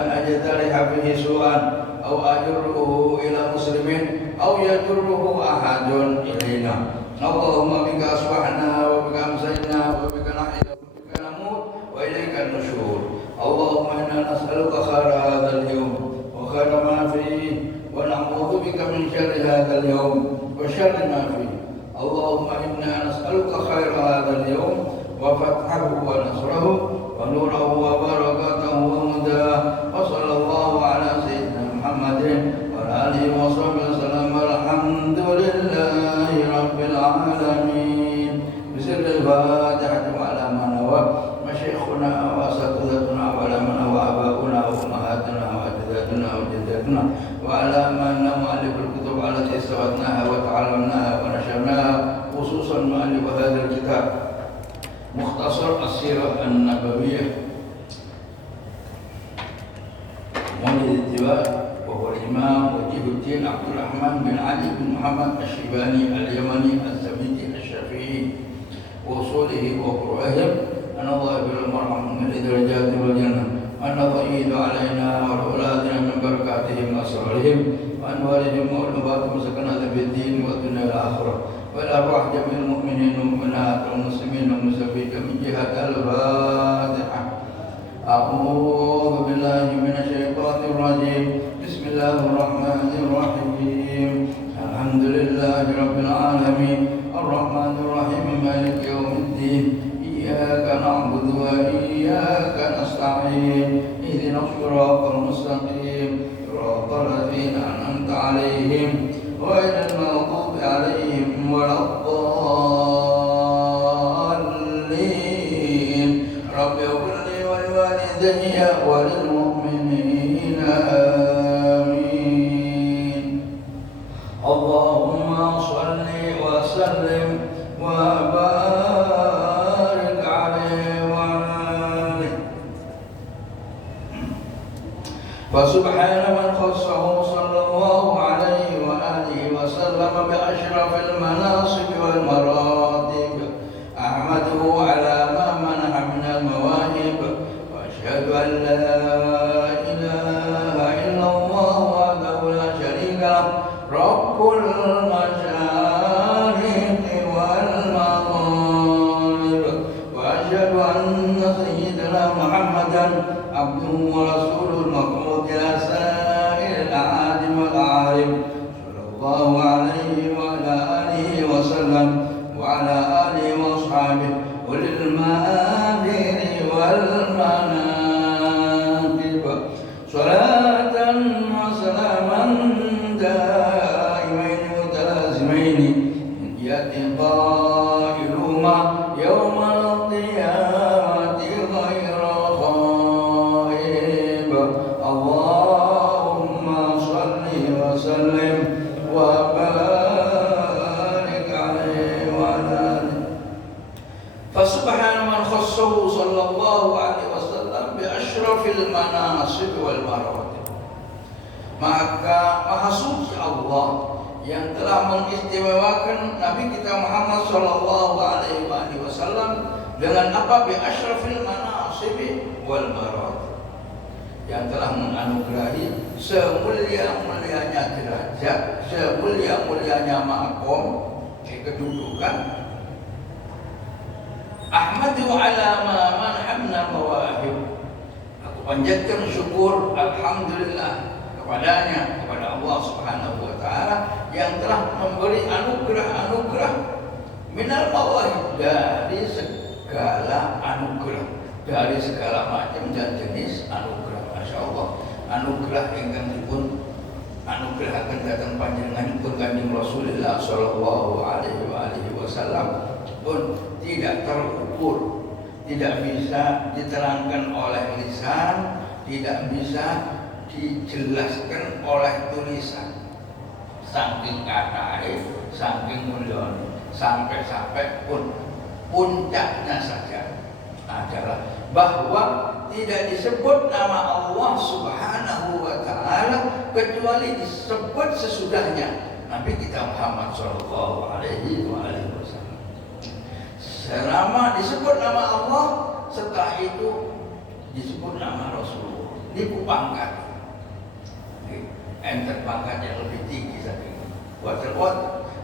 أن أجترح به سوءا أو أجره إلى مسلم أو يجره أحد إلينا. اللهم بك أصبحنا وبك أمسينا وبك نحيا وبك نموت وإليك النشور. اللهم إنا نسألك خير هذا اليوم وخير ما فيه ونعوذ بك من شر هذا اليوم وشر ما فيه. اللهم إنا نسألك خير هذا اليوم وفتحه ونصره ونوره وبركاته وهداه. وصلى الله على سيدنا محمد وعلى آله وصحبه وسلم. الحمد لله رب العالمين. بسر الفاتحة وعلى ما نوى مشايخنا وأساتذتنا وعلى ما نوى آباؤنا وأمهاتنا وأجدادنا وجداتنا وعلى من مؤلف الكتب التي استفدناها وتعلمناها ونشرناها، خصوصا مؤلف هذا الكتاب مختصر السيرة النبوية مولد الاتباع، وهو الإمام وجيه الدين عبد الرحمن بن علي بن محمد الشيباني اليمني الزبيدي الشافعي، وأصوله وفروعهم. أن الله بالمرحم من الدرجات والجنة، أن يعيد علينا وأولادنا من بركاتهم وأسرارهم وأنوارهم وألوباتهم سكنات في الدين والدنيا والآخرة، والأرواح جميع المؤمنين والمؤمنات والمسلمين والمسلمين من جهة الفاتحة. أعوذ بالله من الشيطان الرجيم. بسم الله الرحمن الرحيم. الحمد لله رب العالمين الرحمن الرحيم مالك يوم الدين. إياك نعبد وإياك نستعين. اهدنا الصراط المستقيم صراط الذين أنعمت عليهم غير المغضوب عليهم ولا الضالين. رب اغفر لي ولوالدي وللمؤمنين آمين. اللهم صل وسلم وبارك عليه وعلى آله. فسبحان من خصه صلى الله عليه وآله وسلم بأشرف المناصب والمراتب. أحمده على ما منح من المواهب، وأشهد أن لا إله إلا الله وحده لا شريك له رب المشارق والمغارب. وأشهد أن سيدنا محمدا عبده ورسوله المبعوث إلى سائر الأعاجم والأعارب صلى الله عليه وعلى آله وسلم وعلى آله وأصحابه أولي المآثر والمناقب. صلاة وسلاما دائمين متلازمين يأتي قائلهما يوم القيامة غير خائب. اللهم صل وسلم وبارك عليه وعلى آله. فسبحان من خصه صلى الله عليه وسلم بأشرف المناصب والمراتب. Maka maha suci Allah yang telah mengistimewakan Nabi kita Muhammad sallallahu alaihi wasallam dengan apa? Bi asyrafil manasib wal maratib, yang telah menganugerahi semulia-mulianya derajat, semulia-mulianya maqam, kedudukan. Ahmadu ala ma manhamna mawahib. Aku panjatkan syukur alhamdulillah kepadanya, kepada Allah Subhanahu wa taala yang telah memberi anugerah-anugerah minal mawahib, dari segala anugerah, dari segala macam dan jenis anugerah. Masya Allah, anugerah ingkang dipun anugerah akan datang panjenenganipun Kanjeng Rasulullah sallallahu alaihi wasallam pun tidak terukur, tidak bisa diterangkan oleh lisan, tidak bisa dijelaskan oleh tulisan. Saking kathahé, saking mulyane, sampai pun puncaknya saja adalah bahwa tidak disebut nama Allah Subhanahu wa taala kecuali disebut sesudahnya Nabi kita Muhammad sallallahu alaihi wasallam. Selama disebut nama Allah, setelah itu disebut nama Rasulullah. niku pangkat. Enter pangkat yang lebih tinggi saking. Buat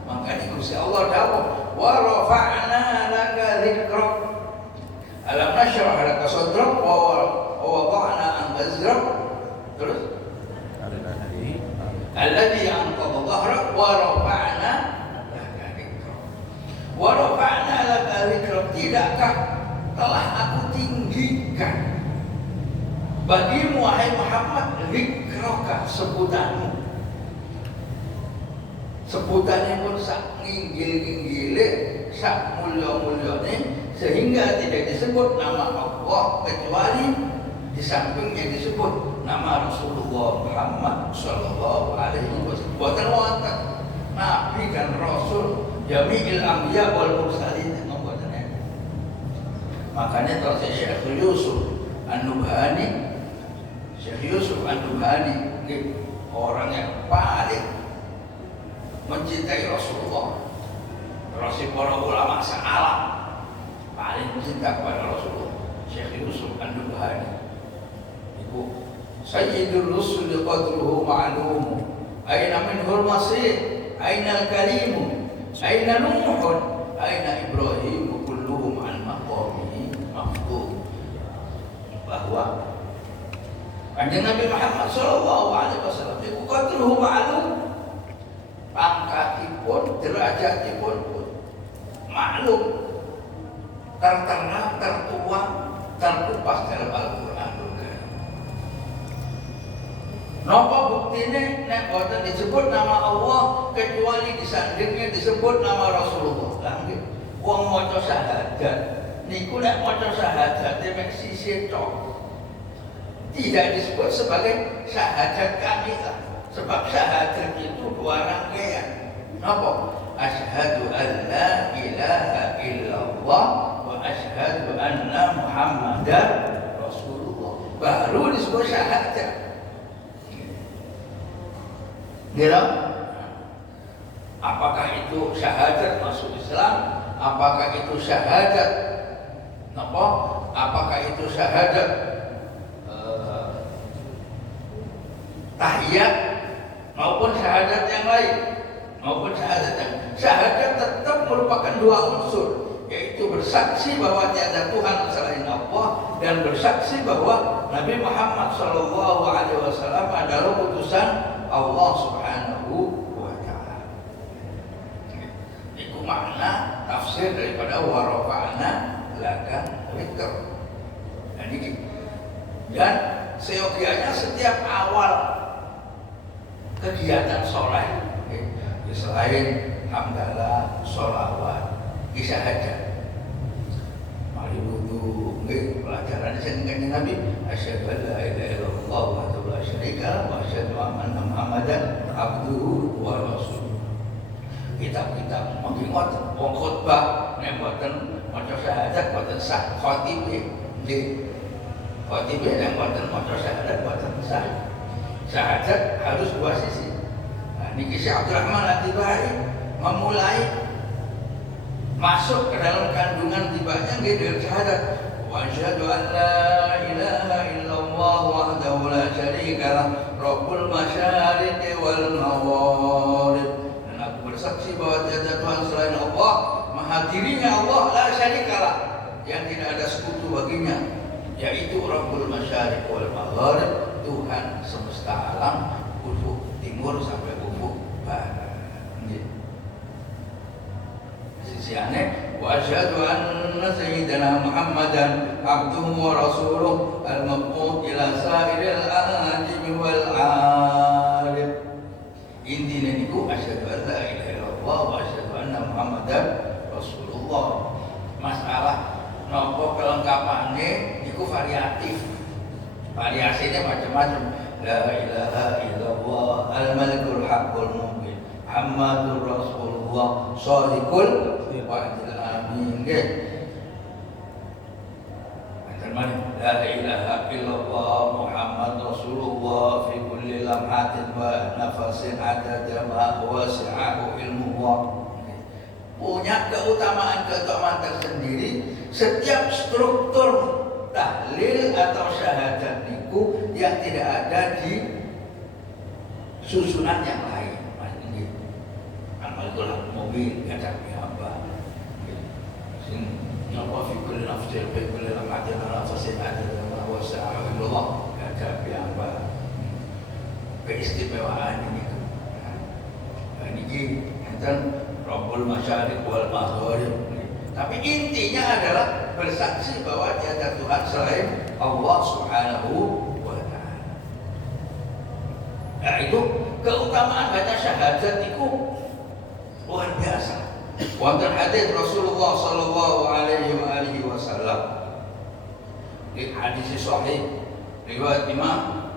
makanya Gusti Allah dawuh, wa rafa'na laka dzikrak. Alam nashrah laka sadrak wa wada'na anka wizrak. Terus alladzi anqadha dhahrak wa rafa'na laka dzikrak. Wa rafa'na laka dzikrak, tidakkah telah aku tinggikan bagimu wahai Muhammad dzikraka, sebutanmu. Sebutannya pun sak nginggil-nginggile, sak mulya-mulyane, sehingga tidak disebut nama Allah kecuali di sampingnya disebut nama Rasulullah Muhammad sallallahu alaihi wasallam. Boten wonten nabi kan rasul jami'il anbiya wal mursalin ngoten. Makanya terus Syekh Yusuf An-Nubhani, Syekh Yusuf An-Nubhani orang yang paling mencintai Rasulullah. Terus para ulama sealam paling cinta kepada Rasulullah. Syekh Yusuf An-Nubhani ibu Sayyidul Rusul qadruhu ma'lum, aina minhul masih, aina al-kalimu, aina Nuhun, aina Ibrahim, kulluhum an maqamihi maftuh. Bahwa Kanjeng Nabi Muhammad sallallahu alaihi wasallam iku qadruhu ma'lum, pangkatipun, derajatipun maklum, tertera, tertuang, terkupas dalam Al-Qur'anul Karim. Napa buktine nek boten disebut nama Allah kecuali disandingnya disebut nama Rasulullah. Lah nggih, wong maca syahadat niku nek maca syahadat mek sisih tok. Tidak disebut sebagai syahadat kamilah. Sebab syahadat itu dua rangkaian. Napa? Asyhadu an la ilaha illallah wa asyhadu anna Muhammadar Rasulullah. Baru disebut syahadat. Kira apakah itu syahadat masuk Islam? Apakah itu syahadat napa? Apakah itu syahadat tahiyat maupun syahadat yang lain, maupun syahadat tetap merupakan dua unsur, yaitu bersaksi bahwa tiada Tuhan selain Allah dan bersaksi bahwa Nabi Muhammad sallallahu alaihi wasallam adalah utusan Allah Subhanahu wa taala. Itu makna tafsir daripada wa rafa'na laka dzikrak. Dan seyogianya setiap awal kegiatan soleh, selain hamdalah, sholawat, kisah hajat, mari wudu, pelajaran Kanjeng Nabi, asyhadu an la ilaha illallah wahdahu la syarika lahu wa asyhadu anna Muhammadan abduhu wa rasuluh. Kitab-kitab mungkin ngoten, wong khotbah nek mboten maca syahadat mboten sah, khatib nggih. Khatib nek mboten maca syahadat mboten sah. Syahadat harus dua sisi. Nah, niki Syekh Abdurrahman At-Tibari memulai masuk ke dalam kandungan tibanya dengan syahadat wa asyhadu an la ilaha illallah wahdahu la syarika lah rabbul masyariqi wal maghrib. Dan aku bersaksi bahwa tiada Tuhan selain Allah, maha dirinya Allah la syarika lah, yang tidak ada sekutu baginya, yaitu rabbul masyariqi wal maghrib, Tuhan semesta alam, ufuk timur sampai ufuk barat. Sisiane wa asyhadu anna sayyidina Muhammadan abduhu wa rasuluh al-mab'uts ila sa'iril anjim wal 'arif. Intine niku asyhadu an la ilaha illallah wa asyhadu anna Muhammadan Rasulullah. Masalah napa kelengkapane niku variatif. Variasinya macam-macam. La ilaha illallah al-malikul haqqul mubin Muhammadur Rasulullah shadiqul wa'dil amin. Nggih. Macam-macam. La ilaha illallah Muhammad Rasulullah fi kulli lamhatin wa nafasin adada ma wasi'ahu ilmuhu. Punya keutamaan-keutamaan tersendiri. Setiap struktur tahlil atau syahadat niku yang tidak ada di susunan yang lain. Maksudnya amalul mobil ada apa? Sing napa fi kulli nafsin fi kulli lamatin nafsin ada wa sa'alullah ada apa? Keistimewaan ini. Ini enten Rabbul Masyariq wal Maghrib. Tapi intinya adalah bersaksi bahwa tiada Tuhan selain Allah Subhanahu wa taala. Nah, itu keutamaan baca syahadat itu luar biasa. Wonten hadis Rasulullah sallallahu alaihi wasallam. Di hadis sahih riwayat Imam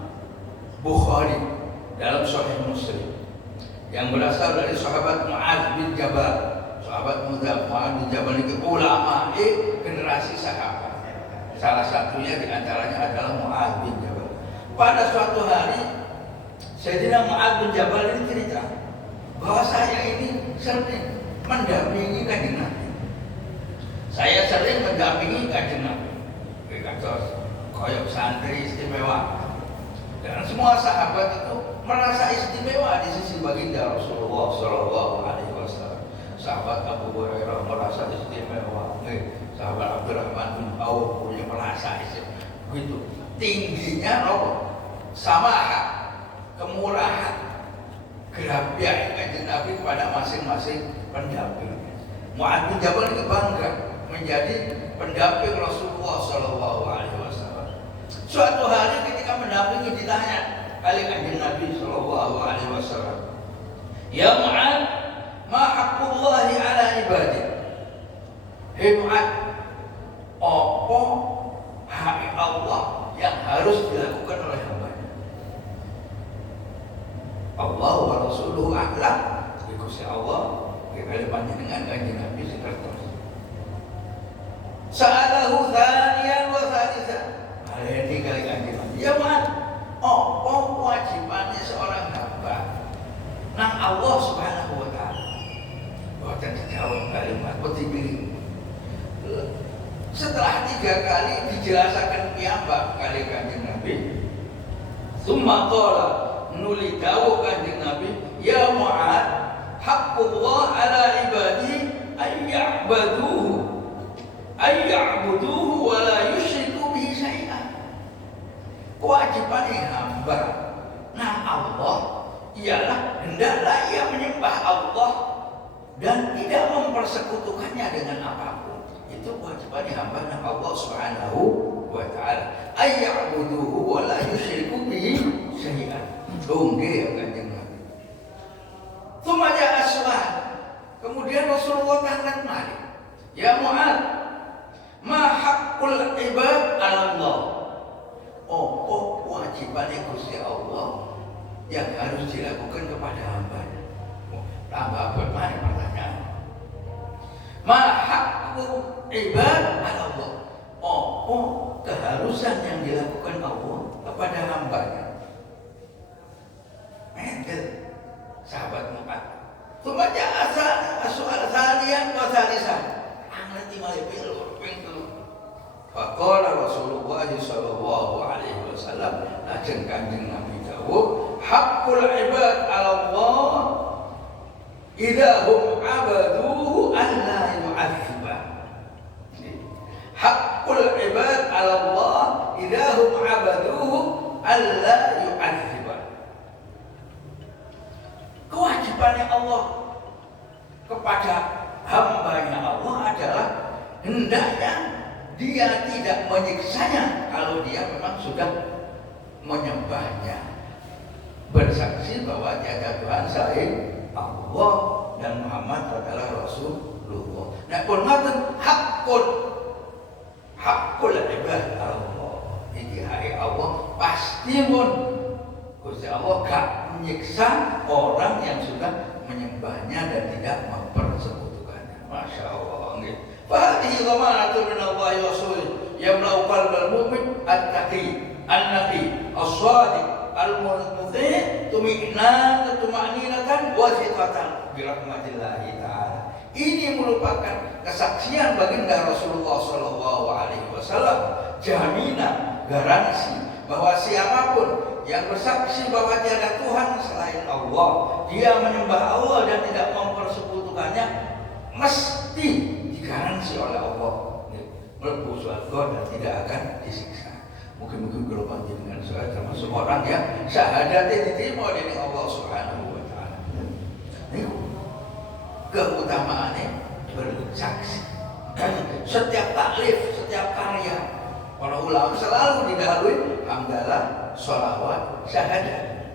Bukhari dalam Sahih Muslim yang berasal dari sahabat Mu'adz bin Jabal. Sahabat Mu'adz bin Jabal itu ulama generasi sahabat. Salah satunya diantaranya adalah Mu'adz bin Jabal. Pada suatu hari Sayyidina Mu'adz bin Jabal ini cerita bahwa saya ini sering mendampingi Kanjeng Nabi. Saya sering mendampingi Kanjeng Nabi. Koyok santri istimewa. Dan semua sahabat itu merasa istimewa di sisi baginda Rasulullah Sallallahu Alaihi Wasallam. Sahabat Abu Hurairah merasa istimewa. Sahabat Abdurrahman bin Auf punya merasa istimewa. Begitu tingginya samaha, kemurahan, kerapian Kanjeng Nabi kepada masing-masing pendamping. Mu'adz bin Jabal itu bangga menjadi pendamping Rasulullah Sallallahu Alaihi Wasallam. Suatu hari ketika mendampingi ditanya kali Kanjeng Nabi Sallallahu Alaihi Wasallam, ya Mu'adz, ma haqqullahi ala ibadi? Hei Mu'adz, apa hak Allah yang harus dilakukan oleh hamba-Nya? Allah wa Rasuluhu a'lam. Gusti Allah kali panjenengan Kanjeng Nabi sekertos. Sa'alahu tsaniyan wa tsalitsan. Ini kali Kanjeng Nabi. Ya Mu'adz, apa kewajibannya seorang hamba nang Allah Subhanahu wa taala? Boten dijawab kalimat putih. Setelah 3 kali dijelaskan piyambak kali Kanjeng Nabi, summa qala, nuli dawuh Kanjeng Nabi, ya Mu'adz, haqqullah ala ibadi ayya'buduhu wa la yusyriku bihi syai'an. Kewajiban hamba nah Allah ialah hendaklah ia menyembah Allah dan tidak mempersekutukannya dengan apapun. Itu kewajiban hamba nah Allah Subhanahu wa taala. Ayya'buduhu wa la yusyriku bihi syai'an. Dongge ya Kanjeng Nabi. Tsumma ja'a su'al. Kemudian Rasulullah tanya kembali, ya Mu'adz, ma haqqul ibad 'ala Allah? Oh, kewajiban Gusti Allah yang harus dilakukan kepada hamba-Nya. Tambah bermana pertanyaan. Ma haqqul ibad 'ala Allah? Oh, keharusan yang dilakukan Allah kepada hamba-Nya. Ente sahabat Mu'adz. Tumaja soal salian wa salisan. Angleti malih ping telu. Faqala Rasulullah sallallahu alaihi wasallam, lajeng Kanjeng Nabi dawuh, haqqul ibad 'ala Allah idza hum 'abaduhu alla yu'adziba. Haqqul ibad 'ala Allah idza hum 'abaduhu alla yu'adziba. Kewajibannya Allah kepada hamba-Nya Allah adalah hendaknya dia tidak menyiksanya kalau dia memang sudah menyembahnya, bersaksi bahwa tiada Tuhan selain Allah dan Muhammad adalah Rasulullah. Nah, pun ngaten hakul ibad Allah. Iki hak Allah pasti mun Gusti Allah gak menyiksa orang yang sudah menyembahnya dan tidak mempersekutukannya. Masya Allah. Fahadihi dhamanatun min Allah wa Rasulih yamlau qalbal mu'min at-taqi an-naqi as-shadiq al-muti' tuma'ninatan wa thiqatan bi rahmatillahi ta'ala. Ini merupakan kesaksian baginda Rasulullah sallallahu alaihi wasallam, jaminan, garansi bahwa siapapun yang bersaksi bahwa tiada Tuhan selain Allah, dia menyembah Allah dan tidak mempersekutukannya, mesti digaransi oleh Allah mlebu surga dan tidak akan disiksa. Mungkin gelombang dengan saya termasuk orang yang syahadatnya diterima oleh Allah Subhanahu wa taala. Ini keutamaannya bersaksi. Setiap taklif, setiap karya para ulama selalu didahului hamdalah, sholawat, syahadat,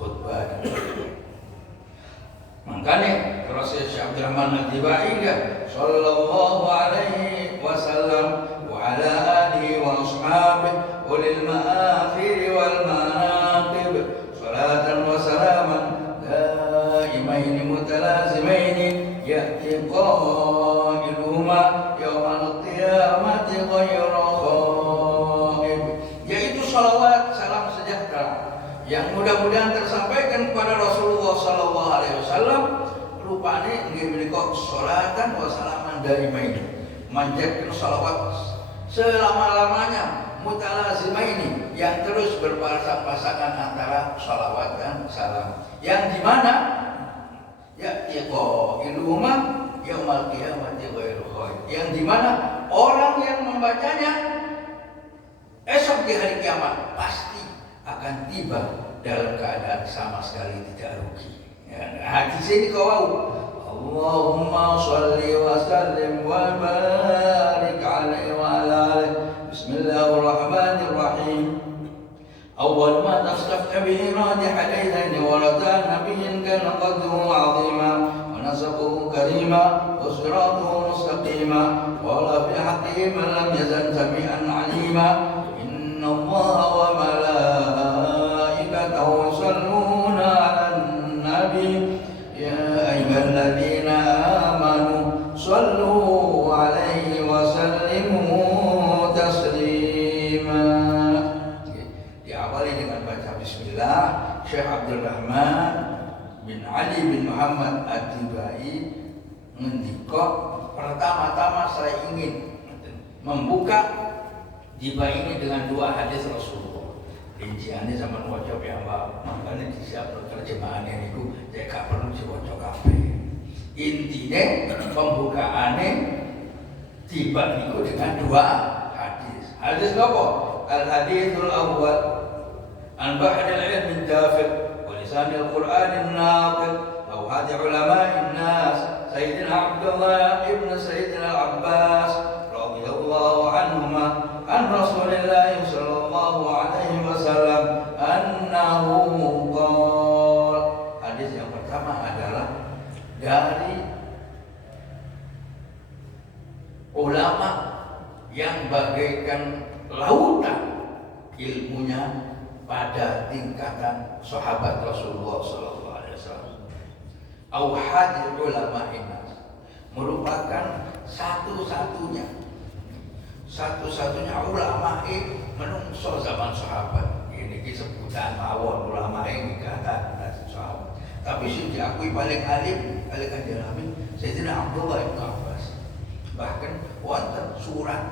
khutbah. Makanya Rasul Syekh Abdul Rahman Al-Tibai sallallahu alaihi wasallam wa ala alihi wa ashabihi ulil ma'akhir wal manaqib salatan wa salaman daimain mutalazimain ya'ti qailuhuma yawmal qiyamati ghayra khaib, yaitu salawat salam sejahtera yang mudah-mudahan tersampaikan kepada Rasulullah sallallahu alaihi wasallam rupane nggih menika salatan wa salaman daimain, manjatkeun salawat selama-lamanya, mutalazimaini, yang terus berpasang-pasangan antara salawat dan salam, yang di mana ya'ti qailuhuma yaumul qiyamati ghairu khaib, yang di mana orang yang membacanya esok di hari kiamat pasti akan tiba dalam keadaan sama sekali tidak rugi. Hadis ini kau Allahumma sholli wa sallim wa barik alaihi wa ala alihi. Bismillahirrahmanirrahim. Awal ma tastafta bihi radi hadithaini wa rada nabiyyin kana qadruhu 'azima wa nasabuhu karima wa siratuhu mustaqima wa la fi haqqihi man lam yazal sami'an 'alima. Inna Allaha wa malaikatahu yusalluna 'alan nabi ya ayyuhalladzina amanu sallu 'alaihi wa sallimu taslima. Diawali dengan baca bismillah. Syekh Abdul Rahman bin Ali bin Muhammad At-Tibai ngendika, pertama-tama saya ingin membuka tiba ini dengan dua hadis Rasulullah. Rinciannya zaman wajah piyambak, makanya disiapkan terjemahannya niku saya gak perlu diwaca kabeh. Intinya pembukaannya tiba niku dengan dua hadis. Hadis apa? Al-hadithul awwal an bahril ilmi dafiq wa lisanil qur'anil naqid aw hadi ulama'in nas Sayyidina Abdullah ibn Sayyidina Al-Abbas radhiyallahu anhuma an Rasulillah sallallahu alaihi wasallam annahu qala. Hadis yang pertama adalah dari ulama yang bagaikan lautan ilmunya pada tingkatan sahabat Rasulullah sallallahu alaihi wasallam. Auhad ulama inas merupakan satu-satunya ulama menungso zaman sahabat. Ini sebutan mawon ulama ini kata sahabat. Tapi sing diakui paling alim, paling kanjeng Sayyidina Abdullah bin Abbas. Bahkan wonten surat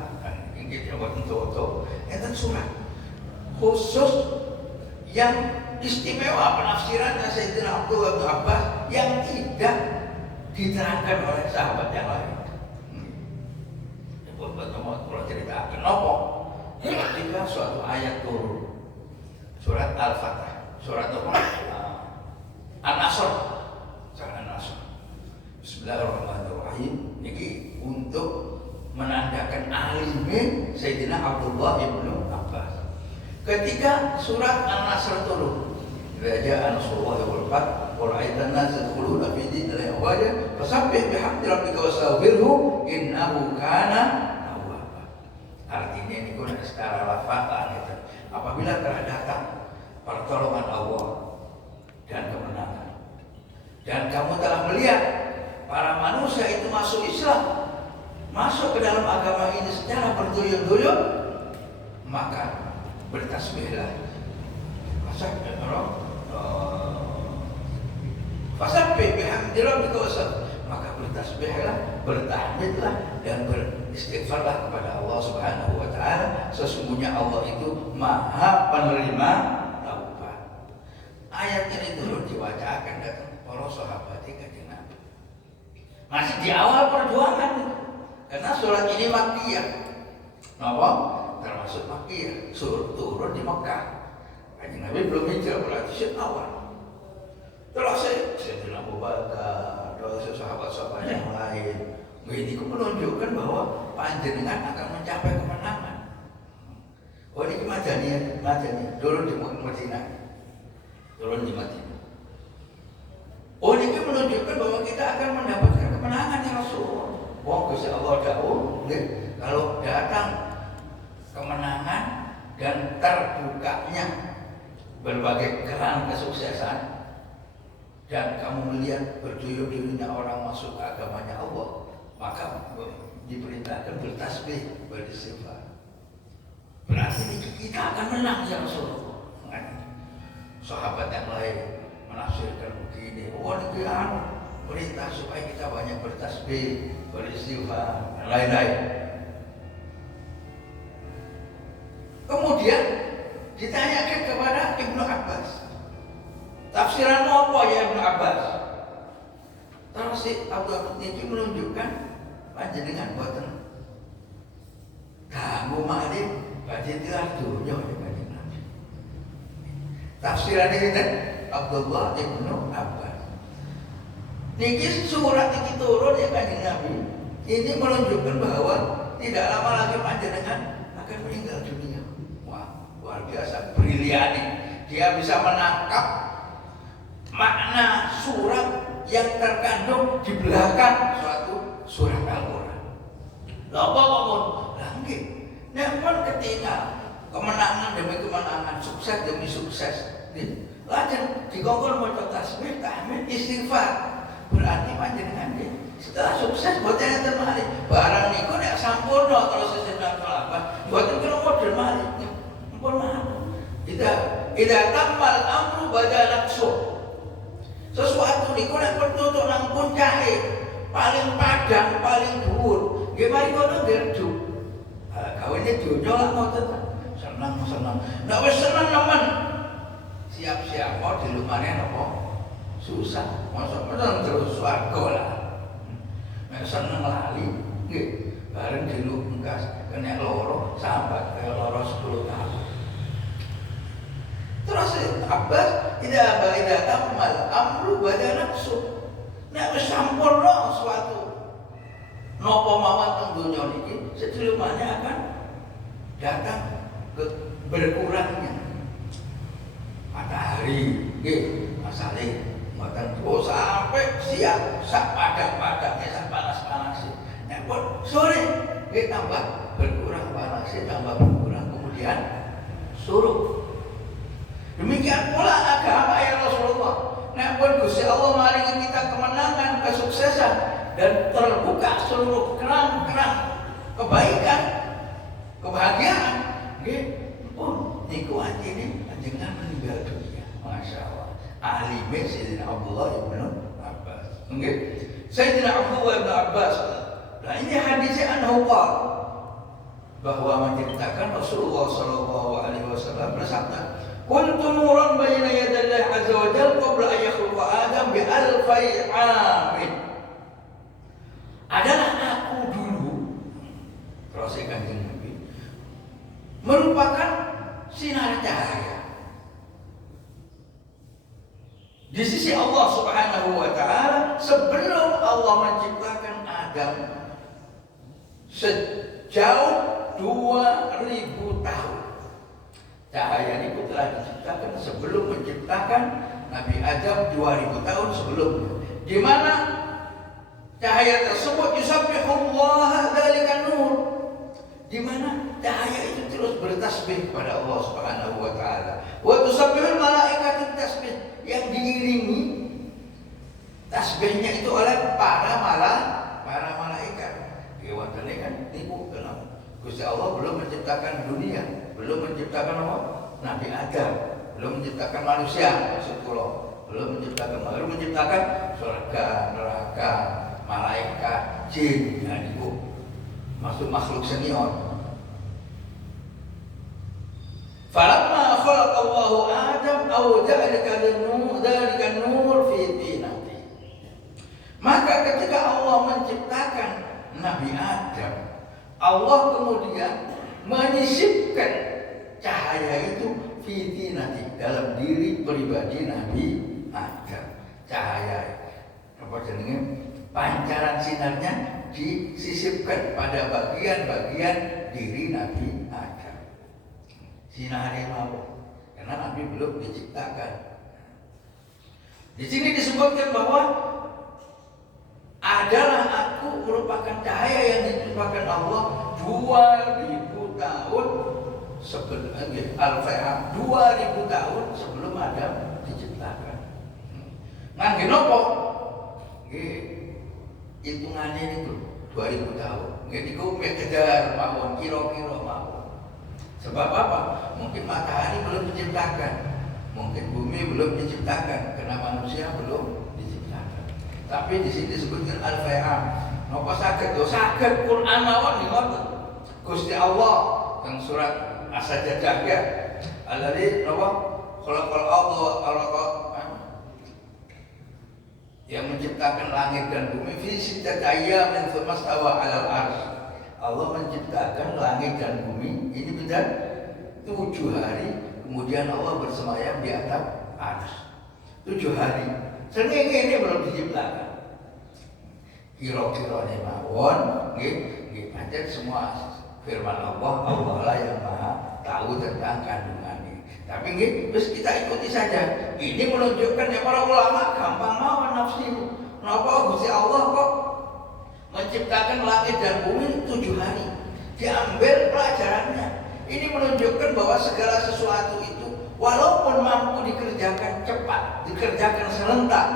ini kita wonten foto, enten surat khusus yang istimewa penafsirannya Sayyidina Abdullah bin Abbas yang tidak diterangkan oleh sahabat yang lain. Kalau cerita kenapa? Ketika suatu ayat turun, surat Al-Fatah, surat apa? An-Nasr, surat An-Nasr. Bismillahirrahmanirrahim. Ini untuk menandakan alimnya Sayyidina Abdullah bin Abbas. Ketika surat An-Nasr turun, Raja An-Nasrullah wal Fath, wa ra'aitan nas yadkhuluna fi dinillahi afwaja, fasabbih bihamdi rabbika wastaghfirhu innahu kana. Artinya ini guna secara lafatan itu. Apabila telah datang pertolongan Allah dan kemenangan, dan kamu telah melihat para manusia itu masuk Islam, masuk ke dalam agama ini secara berduyun-duyun, maka bertasbihlah. Fasabbih bihamdi rabbika wastaghfirhu, maka bertasbihlah, bertahmidlah dan beristighfarlah kepada Allah Subhanahu wa taala, sesungguhnya Allah itu Maha penerima taubat. Ayat ini turun dibacakan datang para sahabat Kanjeng Nabi. Masih di awal perjuangan itu. Karena surat ini Makkiyah. Napa? Termasuk Makkiyah. Surat turun di Mekah. Kanjeng Nabi belum hijrah, berarti sejak awal. Terus saya Abu Bakar, terus sahabat-sahabat yang lain. Ini menunjukkan bahwa panjenengan akan mencapai kemenangan. Oh ini Madaniyah, turun di Madinah, turun di Madinah. Oh ini menunjukkan bahwa kita akan mendapatkan kemenangan yang Rasulullah. Wong Gusti Allah dawuh, kalau datang kemenangan dan terbukanya berbagai keran kesuksesan dan kamu melihat berduyun-duyunnya orang masuk ke agamanya Allah, maka diperintahkan bertasbih, beristighfar. Berarti kita akan menang ya Rasulullah. Sahabat yang lain menafsirkan begini, oh ini perintah supaya kita banyak bertasbih, beristighfar, dan lain-lain. Kemudian ditanyakan kepada Ibnu Abbas, tafsiran apa ya Ibnu Abbas? Terus si Abdul Niki menunjukkan panjenengan boten kamu malih badhe tilar dunya ya Kanjeng Nabi. Tafsiran ini Abdullah Ibnu Abbas. Niki surat ini turun ya Kanjeng Nabi. Ini menunjukkan bahwa tidak lama lagi panjenengan akan meninggal dunia. Wah, luar biasa, brilian. Dia bisa menangkap makna surat yang terkandung di belakang suatu surat Al-Quran. Lapa ngomong, langit. Namun ketika kemenangan demi kemenangan, sukses demi sukses, lajeng dikongkon maca tasbih, tahmid, istighfar. Berarti panjenengan setelah sukses boten enten malih. Barang niku nek sampurna terus sesedang kelapan, boten kena model malih. Ampun mawon. Ida tamal amru badal naqsu. Sesuatu niku nek pertutuk nang puncake paling padang, paling dhuwur, nggih mari kono gerdu. Gawene donya lah ngoten. Seneng. Nek wis seneng nemen, siap-siap kok dilumane napa? Susah. Masa meneng terus swarga lah. Nek seneng lali, nggih, bareng dilungkas kena loro sambat kaya loro 10 tahun. Terus Abbas tidak tamal amru badal naqsu. Nek wis sampurna suatu napa mawon teng donya niki, sedulumane akan datang ke berkurangnya matahari nggih, masale mboten sampai siang sak padang-padangnya sak panas-panasnya. Nek pun sore nggih tambah berkurang panasnya, tambah berkurang kemudian surut. Demikian pula agama ya Rasulullah. Nek pun Gusti Allah maringi kita kemenangan, kesuksesan dan terbuka seluruh keran-keran kebaikan, kebahagiaan. Nggih, pun niku anjene panjenengan meninggal dunia. Masyaallah. Ahli Sayyidina Abdullah Ibnu Abbas. Nggih. Sayyidina Abdullah Ibnu Abbas. Nah ini hadisnya anhu qala bahwa menceritakan Rasulullah sallallahu alaihi wasallam bersabda, kuntu nuran bayna yadallahi azza wa jalla qabla an yakhluqa Adam bi alfi amin. Adalah aku dulu, terus Kanjeng Nabi, merupakan sinar cahaya di sisi Allah Subhanahu wa taala sebelum Allah menciptakan Adam sejauh 2000 tahun. Cahaya ini telah diciptakan sebelum menciptakan Nabi Adam 2000 tahun sebelumnya. Di mana cahaya tersebut yusabbihullah dzalikan nur. Di mana cahaya itu terus bertasbih kepada Allah Subhanahu wa taala. Wa tusabbihul malaikatu tasbih, yang diiringi tasbihnya itu oleh para malaikat. Wonten kan niku kenapa? Gusti Allah belum menciptakan dunia, belum menciptakan apa? Nabi Adam, belum menciptakan manusia, maksud kula. Belum menciptakan surga, neraka, malaikat, jin. Nah niku masuk makhluk senior. Falamma khalaqa Allahu Adam awja'a dzalika nur fi tinati. Maka ketika Allah menciptakan Nabi Adam, Allah kemudian menyisipkan cahaya itu fi tinati, dalam diri pribadi Nabi Adam. Cahaya apa jenenge? Pancaran sinarnya disisipkan pada bagian-bagian diri Nabi Adam. Sinarnya mau, karena Nabi belum diciptakan. Di sini disebutkan bahwa adalah aku merupakan cahaya yang diciptakan Allah 2000 tahun sebelum Al-Fatihah, 2000 tahun sebelum Adam diciptakan. Ngangge nopo? Hitungannya itu 2000 tahun. Nggih niku kejar mawon, kira-kira mawon. Sebab apa? Mungkin matahari belum diciptakan, mungkin bumi belum diciptakan, karena manusia belum diciptakan. Tapi di sini disebutkan Al-Fatihah. Napa saged? Yo saged Quran mawon ngoten. Gusti Allah yang surat As-Sajdah ya. Alladzi napa? Khalaqal arda yang menciptakan langit dan bumi fi sittati ayyamin tsumma stawa 'alal 'arsy. Allah menciptakan langit dan bumi ini benar 7 hari, kemudian Allah bersemayam di atas arsy. 7 hari. Srengenge ini belum diciptakan. Kira-kira mawon nggih pancen semua firman Allah, Allah lah yang Maha tahu tentang kandungannya. Tapi nggih wis kita ikuti saja. Ini menunjukkan ya para ulama gampang mawon nafsiru. Napa Gusti Allah kok menciptakan langit dan bumi 7 hari? Diambil pelajarannya. Ini menunjukkan bahwa segala sesuatu itu walaupun mampu dikerjakan cepat, dikerjakan serentak,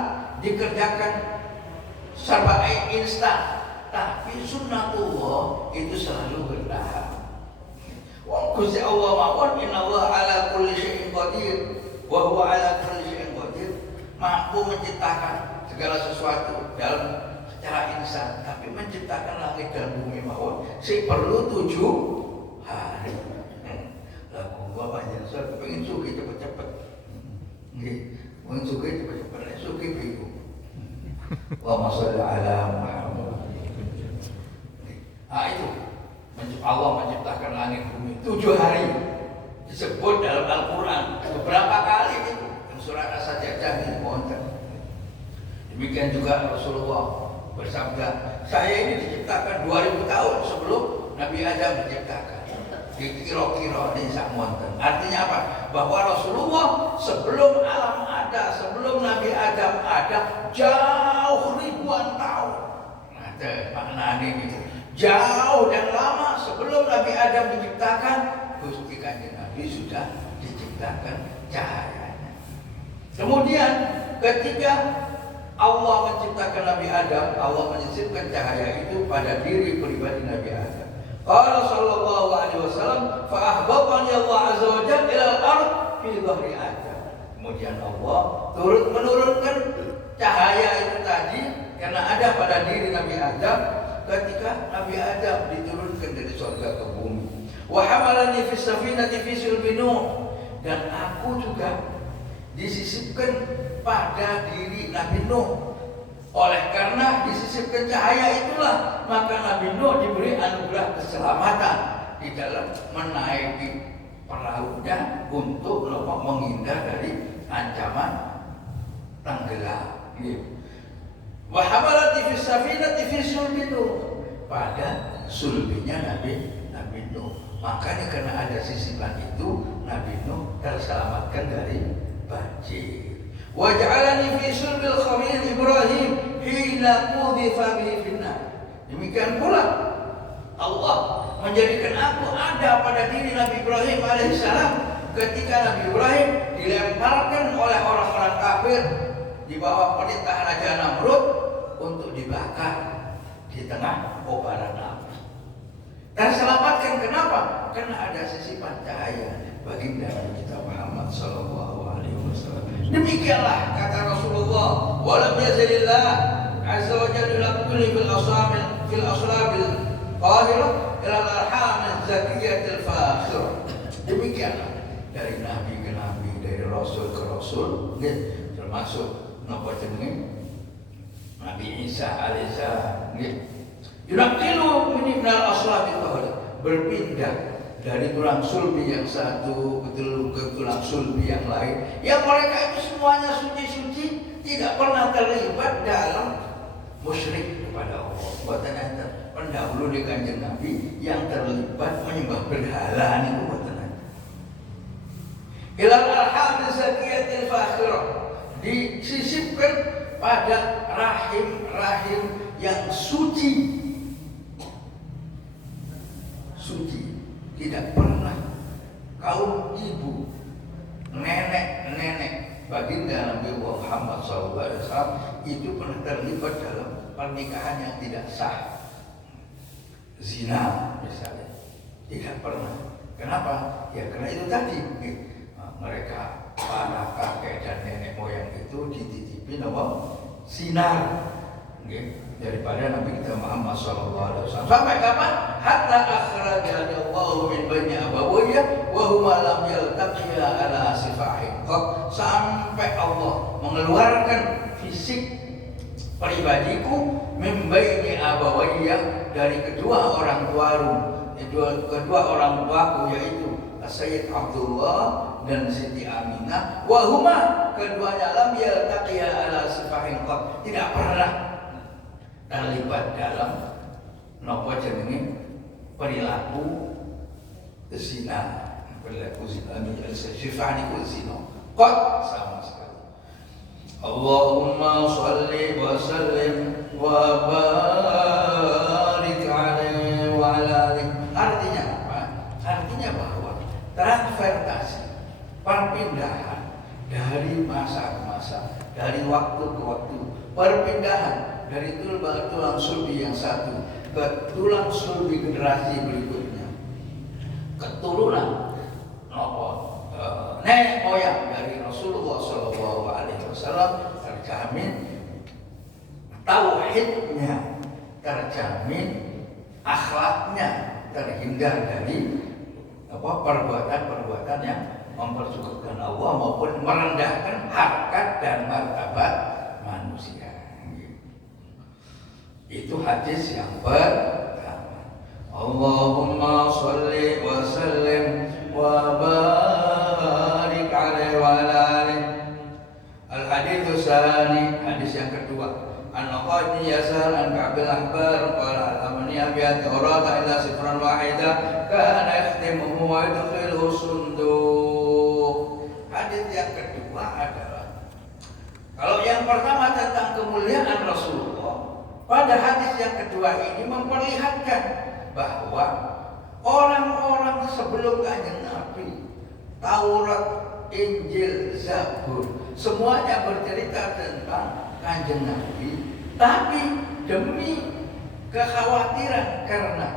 dikerjakan serba instan, tapi sunnatullah itu selalu bertahap. Wa Gusti Allah mawon innallaha ala kulli syai'in qadir wa huwa ala kulli syai'in qadir, mampu menciptakan segala sesuatu dalam secara instan, tapi menciptakan langit dan bumi mawon sing perlu 7 hari. Lah gua panjen sok pengen sugih cepet-cepet. Nggih, pengen sugih cepet-cepet, nek sugih bingung. Allahumma shalli ala Muhammad. Itu Allah menciptakan langit bumi 7 hari, disebut dalam Al-Quran beberapa kali itu. Yang surat As-Sajdah ini wonten. Demikian juga Rasulullah bersabda, saya ini diciptakan 2000 tahun sebelum Nabi Adam diciptakan. Dikira-kira ini sak wonten. Artinya apa? Bahwa Rasulullah sebelum alam ada, sebelum Nabi Adam ada, jauh ribuan tahun. Ada maknanya gitu. Jauh dan lama sebelum Nabi Adam diciptakan, Gusti Kanjeng Nabi sudah diciptakan cahayanya. Kemudian ketika Allah menciptakan Nabi Adam, Allah menyisipkan cahaya itu pada diri pribadi Nabi Adam. Qala sallallahu alaihi wasallam, fa ahbabani Allah azza wa jalla ila al-ard fi dhahri Adam. Kemudian Allah turut menurunkan cahaya itu tadi karena ada pada diri Nabi Adam ketika Nabi Adam diturunkan dari surga ke bumi. Wa hamalani fis safinati fi sulbi Nuh, dan aku juga disisipkan pada diri Nabi Nuh. Oleh karena disisipkan cahaya itulah maka Nabi Nuh diberi anugerah keselamatan di dalam menaiki perahunya untuk menghindar dari ancaman tenggelam. Wa hamalati fis safinati fi sulbi Nuh, pada sulbinya Nabi Nuh. Makanya karena ada sisipan itu Nabi Nuh terselamatkan dari banjir. Wa ja'alani fi sulbil khalil Ibrahim hina qudhifa bihi finnar. Demikian pula Allah menjadikan aku ada pada diri Nabi Ibrahim alaihissalam ketika Nabi Ibrahim dilemparkan oleh orang-orang kafir di bawah perintah Raja Namrud untuk dibakar di tengah kobaran api. Terselamatkan kenapa? Karena ada sisipan cahaya baginda kita Muhammad sallallahu alaihi wasallam. Demikianlah kata Rasulullah, walam yazalillah azza wa jalla kulli fil aslabil qahirah ila al-arham az-zakiyatil fakhirah. Demikianlah dari nabi ke nabi, dari rasul ke rasul, termasuk napa jenenge Nabi Isa alaihissalam, yunaqilu min al-aslabi tahir, berpindah dari tulang sulbi yang satu ke tulang sulbi yang lain, yang mereka itu semuanya suci-suci, tidak pernah terlibat dalam musyrik kepada Allah. Ternyata pendahulu di kanjeng Nabi yang terlibat menyembah berhala itu ternyata. Ilal arham zakiyatil fakhirah, disisipkan pada rahim-rahim yang suci. Tidak pernah kaum ibu, nenek-nenek baginda Nabi Muhammad SAW itu pernah terlibat dalam pernikahan yang tidak sah, zina misalnya, tidak pernah. Kenapa? Ya karena itu tadi mereka para kakek dan nenek moyang itu dititipin apa? Sinar. Daripada Nabi kita Muhammad SAW. Sampai kapan? Hatta akhrajana Allah min baini abawayya wa huma lam yaltaqiya ala sifahin. Sampai Allah mengeluarkan fisik pribadiku min baini abawayya, dari kedua orang kedua orang tuaku, yaitu Sayyid Abdullah dan Siti Aminah, wa huma keduanya lam yaltaqiya ala sifahin. Tidak pernah terlibat dalam napa jenenge perilaku zina, perilaku zina, sifat itu zina, qad sama sekali. Allahumma shalli wa sallim wa barik alaihi wa ala alihi. Artinya apa? Artinya bahwa transfertasi, perpindahan dari masa ke masa, dari waktu ke waktu, perpindahan dari tulang sulbi yang satu ke tulang sulbi generasi berikutnya, keturunan nenek moyang dari Rasulullah SAW terjamin tauhidnya, terjamin akhlaknya, terhindar dari perbuatan-perbuatan yang mempersukukan Allah maupun merendahkan harkat dan martabat manusia. Itu hadis yang pertama. Allahumma sholli wa sallim wa barik alaihi wa ala alihi. Al-hadits tsani, hadis yang kedua. An-Naqad Yasar an Ka'bil Ahbar qala al-amani bi at-Taurat ila sifran wahida kana yakhtimuhu wa yadkhiluhu sunduq. Hadis yang kedua adalah, kalau yang pertama tentang kemuliaan Rasulullah, pada hadis yang kedua ini memperlihatkan bahwa orang-orang sebelum kanjeng Nabi, Taurat, Injil, Zabur, semuanya bercerita tentang kanjeng Nabi, tapi demi kekhawatiran karena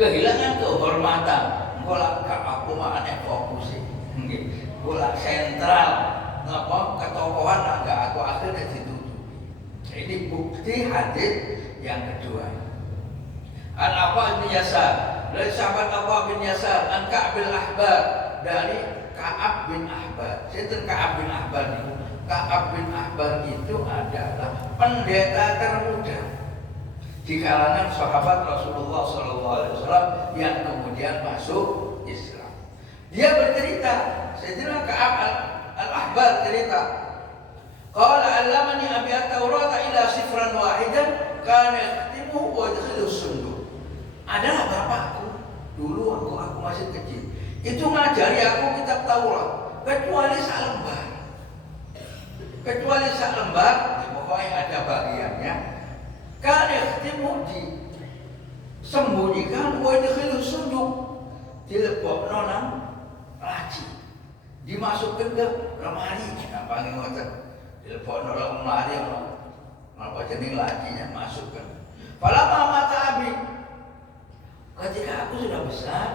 kehilangan kehormatan, golak aku makanya fokus, golak sentral, ketokohan agak aku akhirnya ditutupi. Ini bukti hadis yang kedua. An-Aqa bin Yasar, dari sahabat Aqa bin Yasar, an Ka'bil Ahbar, dari Ka'ab bin Ahbar. Sinten Ka'ab bin Ahbar itu? Ka'ab bin Ahbar itu adalah pendeta termuda di kalangan sahabat Rasulullah SAW yang kemudian masuk Islam. Dia bercerita, Sayyidina Ka'ab al-Ahbar cerita, qala allamani abi at-Taurat ila sifran wahidan kana yaktimu wa yadkhilu sunduq. Adalah bapakku, dulu aku masih kecil, itu ngajari aku kitab Taurat kecuali sak lembar. Pokoknya ada bagiannya. Kana yaktimu disembunyikan wa yadkhilu sunduq, dilebokno nang laci, dimasukkan ke lemari, gampang ngoten. Dilebokno nang lemari, apa jeneng lacinya masukkan. Falamma mata abi, ketika aku sudah besar,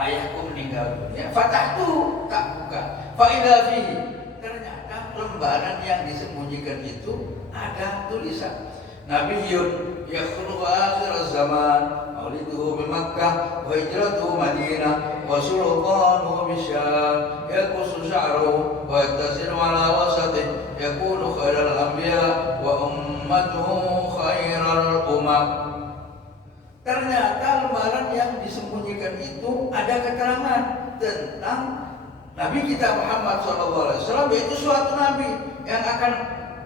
ayahku meninggal dunia. Fatahtu, tak buka. Fa idza fihi, ternyata lembaran yang disembunyikan itu ada tulisan. nabiyyun yakhluqu akhir zaman mauliduhu bi Makkah wa hijratuhu Madinah wa sultanuhu bi Syam yaqussu sya'ruhu wa yattasilu ala wasatih yakunu khairal anbiya wa ummatuhu khairal umam. Ternyata lembaran yang disembunyikan itu ada keterangan tentang Nabi kita Muhammad SAW, yaitu suatu Nabi yang akan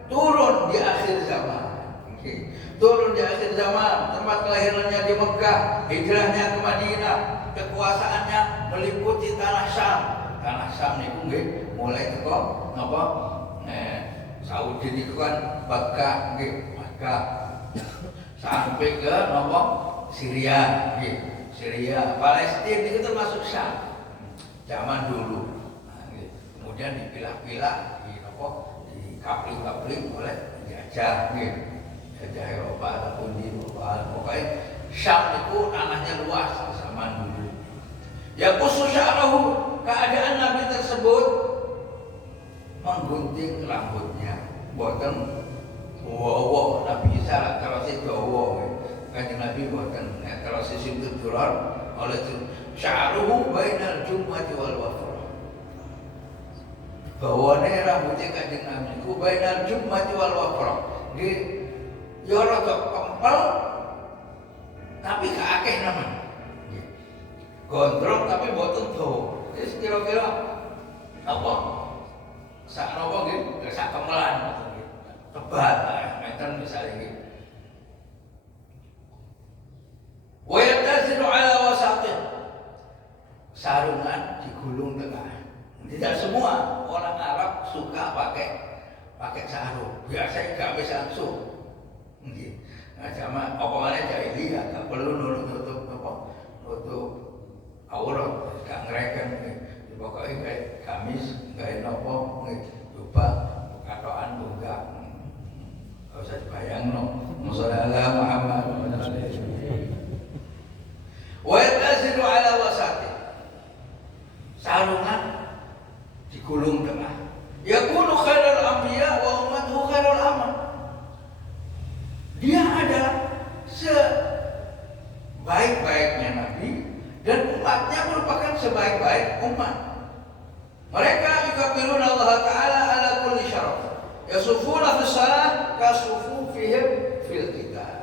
turun di akhir zaman. Turun di akhir zaman, tempat kelahirannya di Mekah, hijrahnya ke Madinah, kekuasaannya meliputi tanah Syam. Tanah Syam itu mulai ke apa? Saudi itu kan Mekah, Mekah sampai ke apa? Syria, Syria, Palestina itu termasuk Syam zaman dulu. Kemudian dipilah-pilah, di kapling-kapling oleh penjajah, penjajah Eropa ataupun di Eropa. Pokoknya Syam itu tanahnya luas zaman dulu. Ya khusus sya'rahu, keadaan Nabi tersebut menggunting rambutnya, boten wow Nabi Isa kalau itu wow. Kanjeng Nabi buatan kalau sisi itu turun oleh itu sya'ruhu bainal jum'ati wal wafrah. Bawane rambutnya Kanjeng Nabi ku bainal jum'ati wal wafrah. Di yo rada kempel tapi kaakeh namanya. Gondrong tapi boten dawa. Wis kira-kira apa? Sak napa nggih? Sak kemelan nggih. Tebal meten misalnya nggih. Wa yatasilu ala wasatih. Sarungan digulung tengah. Tidak semua orang Arab suka pakai sarung. Biasanya gak bisa langsung. Nggih. Nah, sama opongane jahiliyah gak perlu nutup nutup aurat, gak ngreken. Pokoknya kayak gamis, kayak nopo, coba katoan bunga. Gak usah dibayangno. Sallallahu Muhammad. Wa yatasilu ala wasati. Sarungan digulung tengah. Yakunu khairul anbiya wa ummatuhu khairul amal. Dia adalah sebaik-baiknya nabi dan umatnya merupakan sebaik-baik umat. Mereka yukabbiruna Allah Ta'ala ala kulli syaraf. Yasufuna fi shalah kasufufihim fil qital.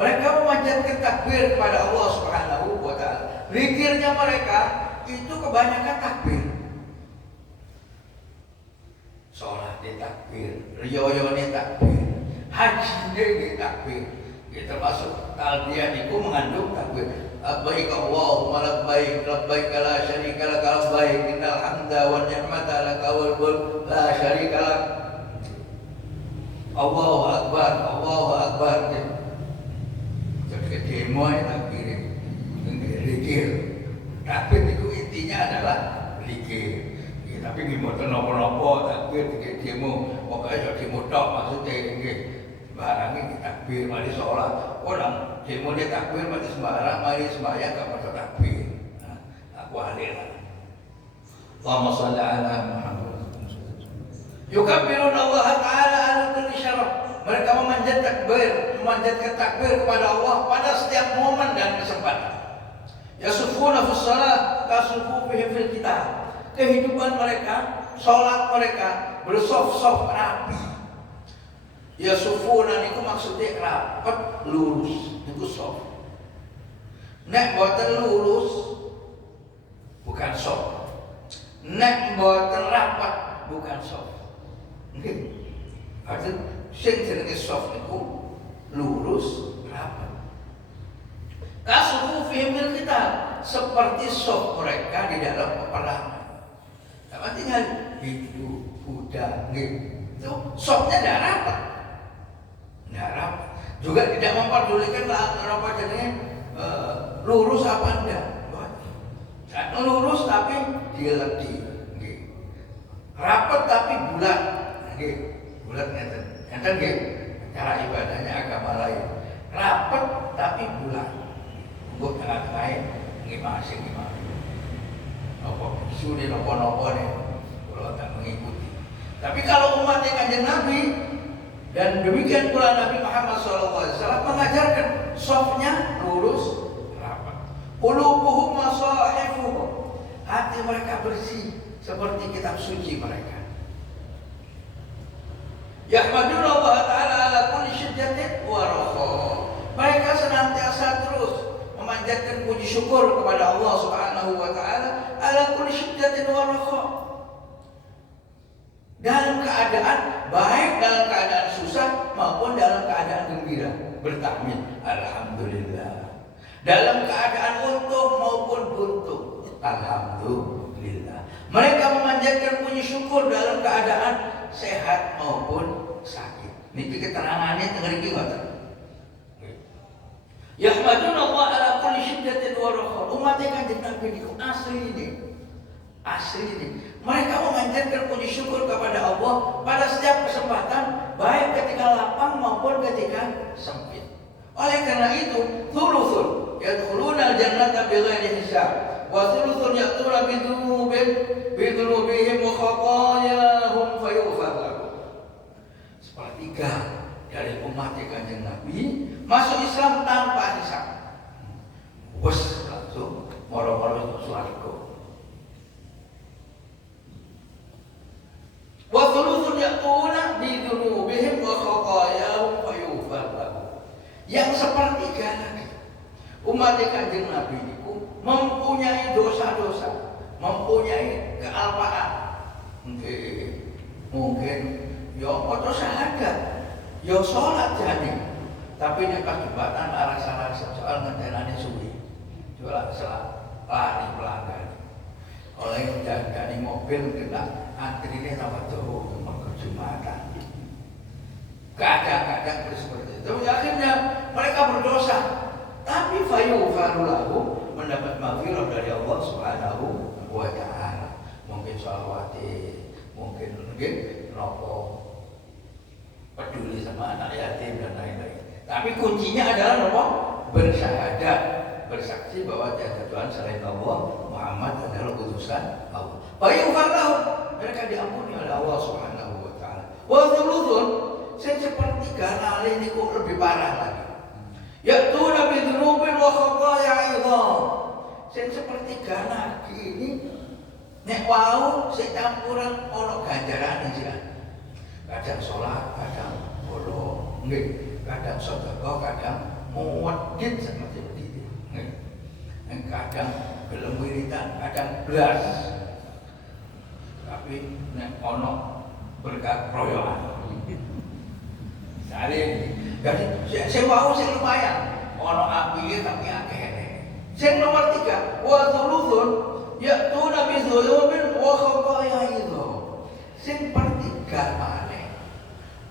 Mereka memanjatkan takbir kepada Allah Subhanahu wa Ta'ala. Zikirnya mereka itu kebanyakan takbir. Salat di takbir, riyo di takbir, haji di takbir. Kita termasuk talbiyah itu mengandung takbir. Labbaik Allahumma labbaik, labbaik la syarika lak, labbaik innal hamda wan ni'mata lak wal mulk la syarika lak. Allahu akbar, Allahu akbar. Jadi demo takbir, zikir. Takbir itu intinya adalah zikir. Ya, tapi gimana nopo-nopo takbir demo, pokoknya demo tok maksudnya nggih. Barangnya takbir mari sholat. Orang demo dia takbir mari sembarang, mari sembahyang gak maca takbir. Nah, aku hadir. Allahumma shalli ala Muhammad. Yukabbiruna Allah Ta'ala ala kulli syaraf. Mereka memanjatkan takbir kepada Allah pada setiap momen dan kesempatan. Yasufuna fis shalah kasufufihim fil qital. Kehidupan mereka, sholat mereka bersaf-saf rapi. Yasufuna niku maksudnya rapat lurus, niku shaf. Nek boten lurus bukan shaf. Nek boten rapat bukan shaf. Nggih. Artinya sing jenenge shaf niku lurus, rapat. Kasufufihim fil qital, seperti shaf mereka di dalam peperangan. Artinya itu kuda, itu shafnya tidak rapat. Juga tidak memperdulikan apa jenis lurus apa enggak. Lurus tapi diledi, rapat tapi bulat, bulat ngeten nggih. Cara ibadahnya agama lain, rapat tapi bulat. Untuk tengah-tengah nggih masing apa suri nopo-nopo nih, kalau tak mengikuti. Tapi kalau umatnya Kanjeng Nabi Dan demikian pula Nabi Muhammad SAW mengajarkan softnya lurus rapat. Qulubuhum masahifuhum, hati mereka bersih seperti kitab suci mereka. Yahmadun Allah Ta'ala ala kulli syiddatin wa raha. Mereka senantiasa terus memanjatkan puji syukur kepada Allah Subhanahu wa Ta'ala ala kulli syiddatin wa raha. Dalam keadaan baik, dalam keadaan susah maupun dalam keadaan gembira, bertahmid alhamdulillah. Dalam keadaan untung maupun buntung, alhamdulillah. Mereka memanjatkan puji syukur dalam keadaan sehat maupun sakit. Niki keterangannya tengah iki ngoten. Yahmadun Allah ala kulli syiddatin wa raha. Umat Kanjeng Nabi niku asli ini. Asli ini. Mereka memanjatkan puji syukur kepada Allah pada setiap kesempatan, baik ketika lapang maupun ketika sempit. Oleh karena itu, thuluthun yadkhuluna al-jannata bighairi hisab, wa thuluthun ya'tuna bidunubihim wa khatayahum fayughfar lahum. Sepertiga dari umat Kanjeng Nabi masuk Islam tanpa hisab. Wes langsung moro-moro surga. Wa thuluthun ya'tuna bidunubihim wa khatayahum fayughfar lahum. Yang sepertiga lagi umat Kanjeng Nabi itu mempunyai dosa-dosa, mempunyai kealpaan. Mungkin ya foto syahadat, ya sholat jadi, tapi nek pas jembatan arah-arah soal ngentenane suwi, jual lari pelanggan. Oleh dari mobil kena antrine tambah jauh ke jembatan. Kadang-kadang seperti itu. Akhirnya mereka berdosa, tapi fayughfaru lahum, mendapat maghfirah dari Allah Subhanahu wa Ta'ala. Mungkin sholawati, mungkin nopo peduli sama anak yatim dan lain-lain. Tapi kuncinya adalah nopo bersyahadat, bersaksi bahwa tiada Tuhan selain Allah, Muhammad adalah utusan Allah. Fayughfaru lahum, mereka diampuni oleh Allah Subhanahu wa Ta'ala. Wa thuluthun, sing sepertiga lali niku lebih parah lagi. Yaitu nabi dzunubin wa khataya idham. Sing sepertiga lagi ini nek wau sing campuran ana ganjarane sih. Kadang salat, kadang bolong, nggih, kadang sedekah, kadang muwedhit seperti itu. Nggih. Kadang gelem wiridan, kadang blas. Tapi nek ana berkat royoan. Jadi saya mau saya lumayan ono api tapi akeh. Sing nomor 3 wa thuluthun ya'tuna bi dzulubin wa khataya itu. Sing pertiga maneh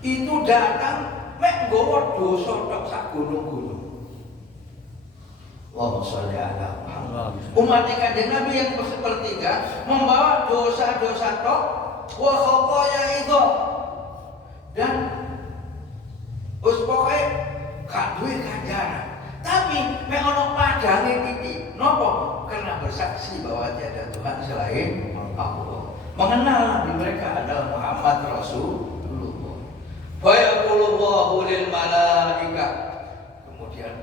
itu datang mek nggawa dosa tok sak gunung-gunung. Allahumma sholli ala Muhammad. Umat Kanjeng Nabi yang sepertiga membawa dosa-dosa tok wa khataya itu. Dan pokoknya gak duwe ganjaran, tapi mek ana padange titik. Napa? Karena bersaksi bahwa tiada Tuhan selain Allah. Mengenal Nabi mereka adalah Muhammad Rasulullah. Fa yaqulullahu lil malaikat. Kemudian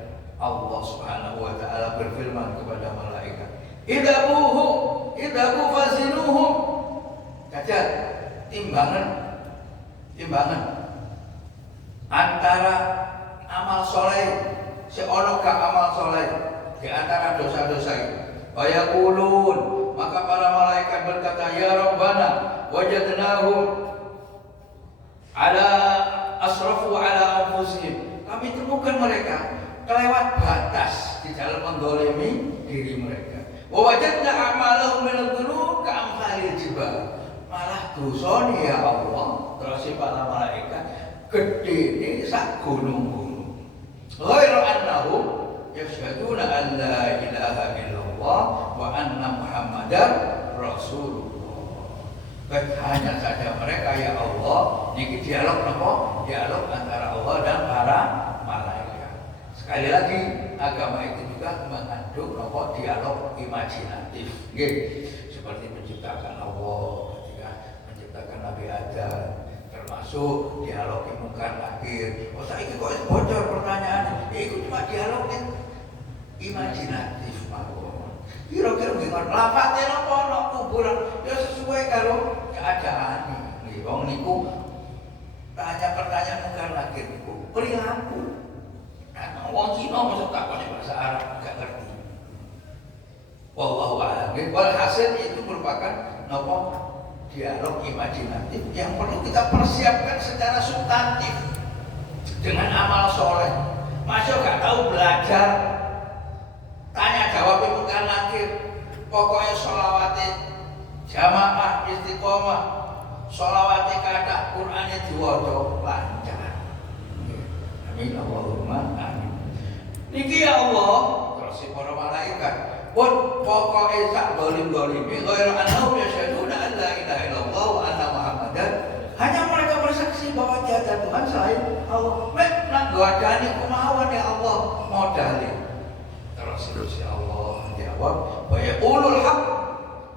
Allah Subhanahu wa Ta'ala berfirman kepada malaikat, idzabuhu fazinuhum. Kajar timbangan antara amal soleh, seono gak amal soleh di antara dosa-dosa itu. Fayaqulun, maka para malaikat berkata, ya Rabbana wajadnahum ala asrafu ala anfusihim. Kami temukan mereka kelewat batas di dalam mendolimi diri mereka. Wa wajadna a'malahum min adh-dhunub ka'amsalil jibal. Malah dosane ya Allah, terus para malaikat gede ini sak gunung-gunung. Ghairu annahum yashhaduna an la ilaha illallah wa anna Muhammadar Rasulullah. Hanya saja mereka ya Allah, niki dialog napa? Dialog antara Allah dan para malaikat. Sekali lagi agama itu juga mengandung napa? Dialog imajinatif. Nggih, seperti menciptakan Allah ketika menciptakan Nabi Adam, termasuk termasuk dialog munkar nakir. Oh saiki kok bocor pertanyaan, itu cuma dialog imajinatif mawon. Kira-kira gimana? Lafate napa ana kuburan ya sesuai karo keadaan iki. Wong niku tanya pertanyaan munkar nakir niku perilaku. Nah, wong Cina masuk takone bahasa Arab enggak ngerti. Wallahu a'lam. Walhasil itu merupakan napa dialog imajinatif yang perlu kita persiapkan secara substantif dengan amal soleh. Masuk gak tahu belajar tanya jawab munkar nakir, pokoknya sholawate jamaah istiqomah, sholawate kata Qur'ane diwaca lancar. Amin Allahumma amin. Niki ya Allah, terus para malaikat pun pokoknya sak dolim-dolimi ghairu annahum yashhaduna an la ilaha illallah wa anna Muhammadan, hanya mereka bersaksi bahwa tiada Tuhan selain Allah. Mek nak godani kemauan ya Allah modalin. Terus ya Allah jawab wa yaqulul haq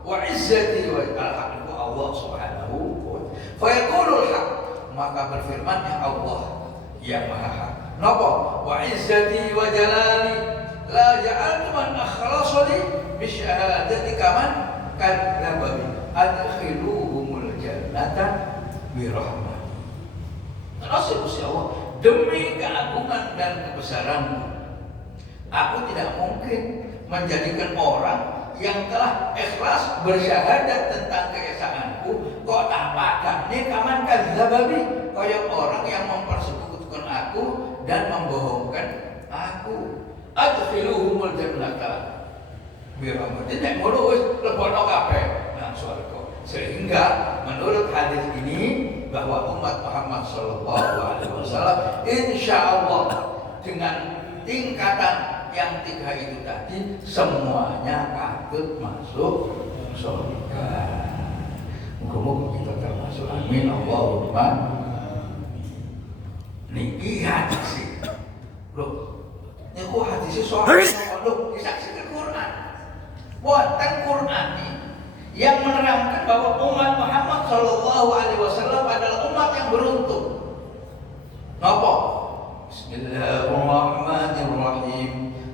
wa izzati wa al-haq Allah subhanahu wa ta'ala. Fa yaqulul haq, maka berfirmannya Allah yang maha hak. Napa? Wa izzati wa jalali la ja'altu man akhlasani bi syahadati kaman kadzdzaba bi adkhiluhumul jannata bi rahmati. Terus ya Allah, demi keagungan dan kebesaranmu, aku tidak mungkin menjadikan orang yang telah ikhlas bersyahadat tentang keesaanku kok tak padane kaman kadzdzaba bi, kaya orang yang mempersekutukan aku dan membohongkan aku. Adkhiluhumul jannata bi rahmati. Nek ngono wis lebono kabeh nang swarga. Sehingga menurut hadis ini bahwa umat Muhammad sallallahu alaihi wasallam insyaallah dengan tingkatan yang tiga itu tadi semuanya patut masuk surga. Muga-muga kita termasuk. Amin Allahumma. Niki hadis. Loh, niku hadis soal lho disaksikan Quran. Wonten Quran yang menerangkan bahwa umat Muhammad sallallahu alaihi wasallam adalah umat yang beruntung. Napa? Bismillahirrahmanirrahim.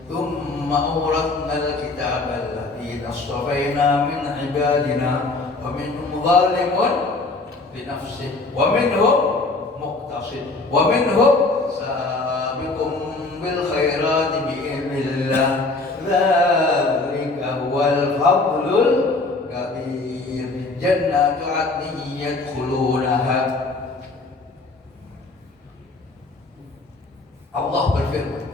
Tsumma awratnal kitaba alladziina astafaina min ibadina wa minhum zalimun li nafsihi wa minhum muqtasid wa minhum sabiqun bil khairati bi idznillah. Dzalika huwal fadlul kabir. Jannatu 'adnin yadkhulunaha. Allah berfirman,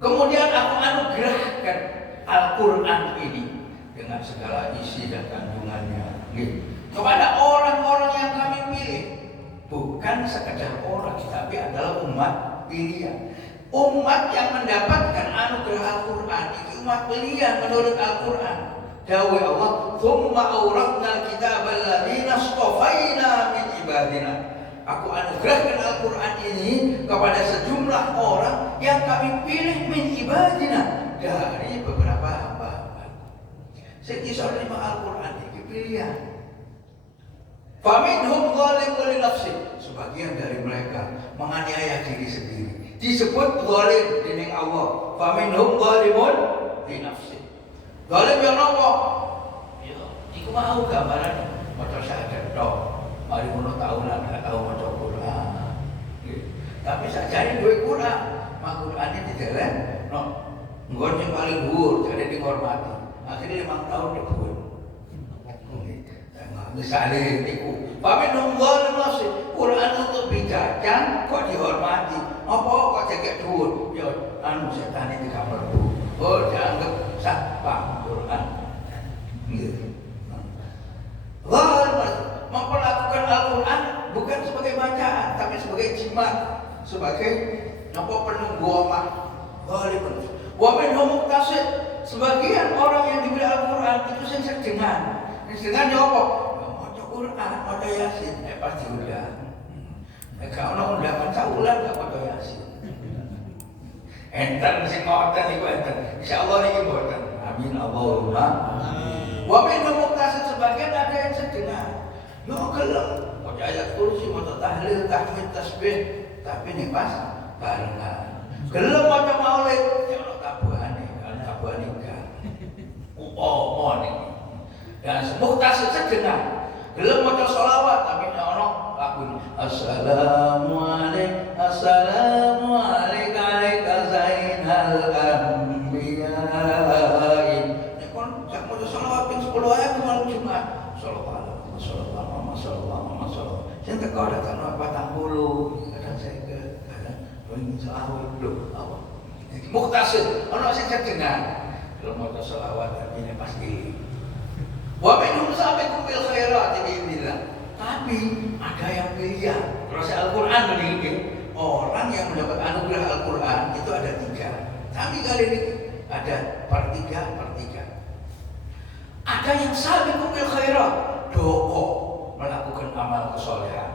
kemudian aku anugerahkan Al-Quran ini dengan segala isi dan kandungannya kepada orang-orang yang kami pilih. Bukan sekedar orang, tapi adalah umat pilihan. Umat yang mendapatkan anugerah Al-Quran ini umat pilihan menurut Al-Quran. Dawai Allah, "Tsumma awratnal kitaba alladziina astafaina min ibadina." Aku anugerahkan Al-Quran ini kepada sejumlah orang yang kami pilih min ibadina, dari beberapa hamba. Sing iso nerima Al-Quran iki pilihan. Faminhum zalimun li nafsi, sebagian dari mereka menganiaya diri sendiri. Disebut zalim dening Allah. Faminhum zalimun li nafsi. Zalim yang nopo? Ya, iku mau gambaran maca syahadat tok. Mari ngono tahunan gak tahu maca Quran. Tapi sakjane duwe Quran, mak Qurane dideleng no nggon sing paling dhuwur jane dihormati. Akhire 5 tahun dibun. Misalnya niku, pamen nunggal nasi Quran untuk bijajan kok dihormati. Apa kok cekek dhuwur? Ya anu setane di kamar bu. Oh dianggap satpam Quran. Nggih. Memperlakukan Al-Quran bukan sebagai bacaan, tapi sebagai jimat, sebagai nopo penunggu omah. Wa minhum muqtasid, sebagian orang yang diberi Al-Quran itu sing sedengan. Sedengan ya apa? Maca Quran, maca Yasin, pasti udah. Nek ana undangan saulan gak maca Yasin. Enten sing ngoten iku enten. Insyaallah niki mboten. Amin Allahumma. Wa minhum muqtasid, sebagian ada yang sedengan. Yo gelem Baca ayat kursi, maca tahlil, tahmid, tasbih, tapi nih pas barengan. Gelem maca maulid, ya ono tabuhane, tabuhane enggak. Umpama niki. Dan muhtasib sedengan. Gelem maca sholawat, tapi nek ono lagu Assalamualaikum Assalamualaikum alaika zainal anbiya'i. Nek kon sak maca sholawat ping 10 ayat malam Jumat. Sholawat. Sing teko datang 40, kadang 50, kadang ingin selawat lho apa. Iki muhtasib, ono sing sedengan. Gelem maca sholawat artinya pasti. Wa minhum sabiqun bil khairat biidznillah. Tapi ada yang pilihan. Terus Al-Qur'an ini orang yang mendapat anugerah Al-Qur'an itu ada 3. Tapi kali ini ada per 3. Ada yang sabiqun bil khairat, doko melakukan amal kesolehan.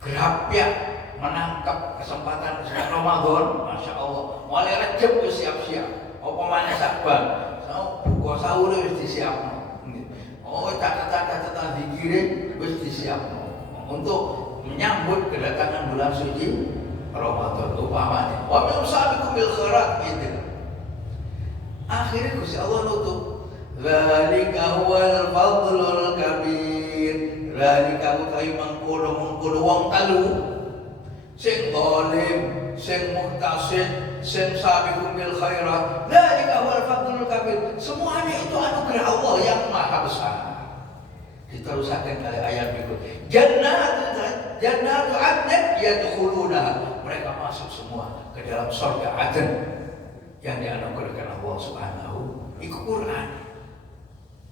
Gerapyak menangkap kesempatan Ramadan, Masya Allah. Mulai Rajab wis siap-siap. Apa maneh Sya'ban, buka sahur wis disiapno. Oh, catatan dikirim wis disiapno untuk menyambut kedatangan bulan suci Ramadan umpamanya. Wa min sabiqum bil khairat gitu. Akhirnya Gusti Allah nutup. Dzalika huwal fadlul kabir. Dzalika utai mangkono wong telu. Sing zalim, sing muhtasid, sing sabiqum bil khairat. Dzalika huwal fadlul kabir. Semuanya itu anugerah Allah yang maha besar. Diteruskan kali ayat berikut. Jannatu adn yadkhuluna. Mereka masuk semua ke dalam surga Aden yang dianugerahkan Allah Subhanahu. Iku Quran.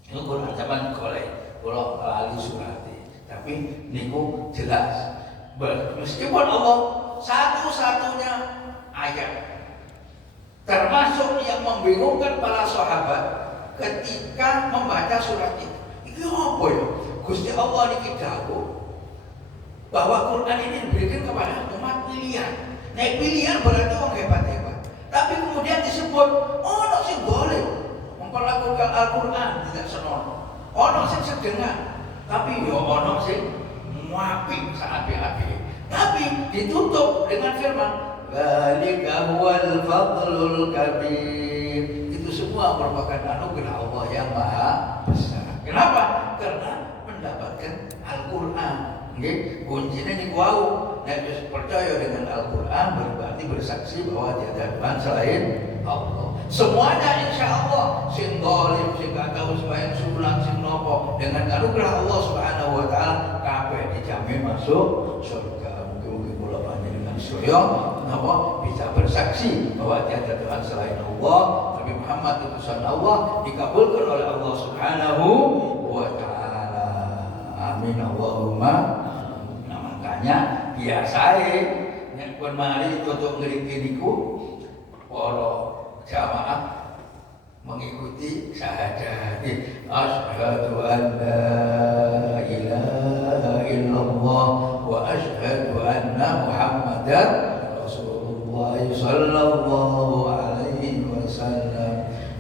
Itu Quran zaman kolej. Kalau lali surati. Tapi niku jelas. Meskipun Allah satu-satunya ayat termasuk yang membingungkan para sahabat ketika membaca surat itu. Itu apa ya? Gusti Allah niki dawuh bahwa Quran ini diberikan kepada umat pilihan. Nek pilihan berarti orang hebat-hebat. Tapi kemudian disebut ono sing boleh memperlakukan Al-Quran tidak senonoh. Ono sing sedengan, tapi yo ono sing muapik saapi-api. Tapi ditutup dengan firman dzalika huwal fadlul kabir. Itu semua merupakan anugerah Allah yang maha besar. Kenapa? Karena mendapatkan Al-Quran. Okay? Kuncinya ini wau. Nek percaya dengan Al-Quran berarti bersaksi bahwa tiada Tuhan selain Allah. Semuanya insya Allah. Sing zalim, sing gak tahu sembahyang sunat, sing nopo dengan anugerah Allah Subhanahu Wa Taala kabeh dijamin masuk surga. Mungkin kula panjenengan sedaya napa bisa bersaksi bahwa tiada Tuhan selain Allah. Muhammad utusan Allah dikabulkan oleh Allah Subhanahu wa taala. Amin Allahumma. Nah, makanya biasae nek pun mari tutuk ngriki niku para jamaah mengikuti syahadat asyhadu an la ilaha illallah wa asyhadu anna Muhammadar Rasulullah sallallahu alaihi wasallam.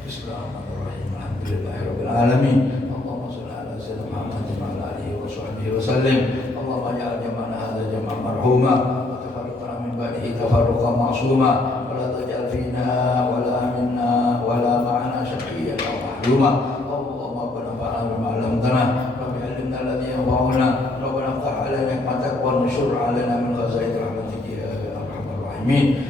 Bismillahirrahmanirrahim. Alhamdulillahirabbil alamin. Allahumma shalli ala sayyidina Muhammad wa ala alihi wa sahbihi wasallim. Allahumma ja'al jama'ana hadza jam'an marhuma wa tafarraqna min ba'dihi tafarruqan ma'suma wa la taj'al fina wa la minna wa la ma'ana shaqiyyan aw mahruma. Allahumma rabbana fa'alna bima 'allamtana rabbi 'allimna alladhi yanfa'una rabbana iftah 'alaina ni'matak wa anshur 'alaina min khazaini rahmatika ya arhamar rahimin.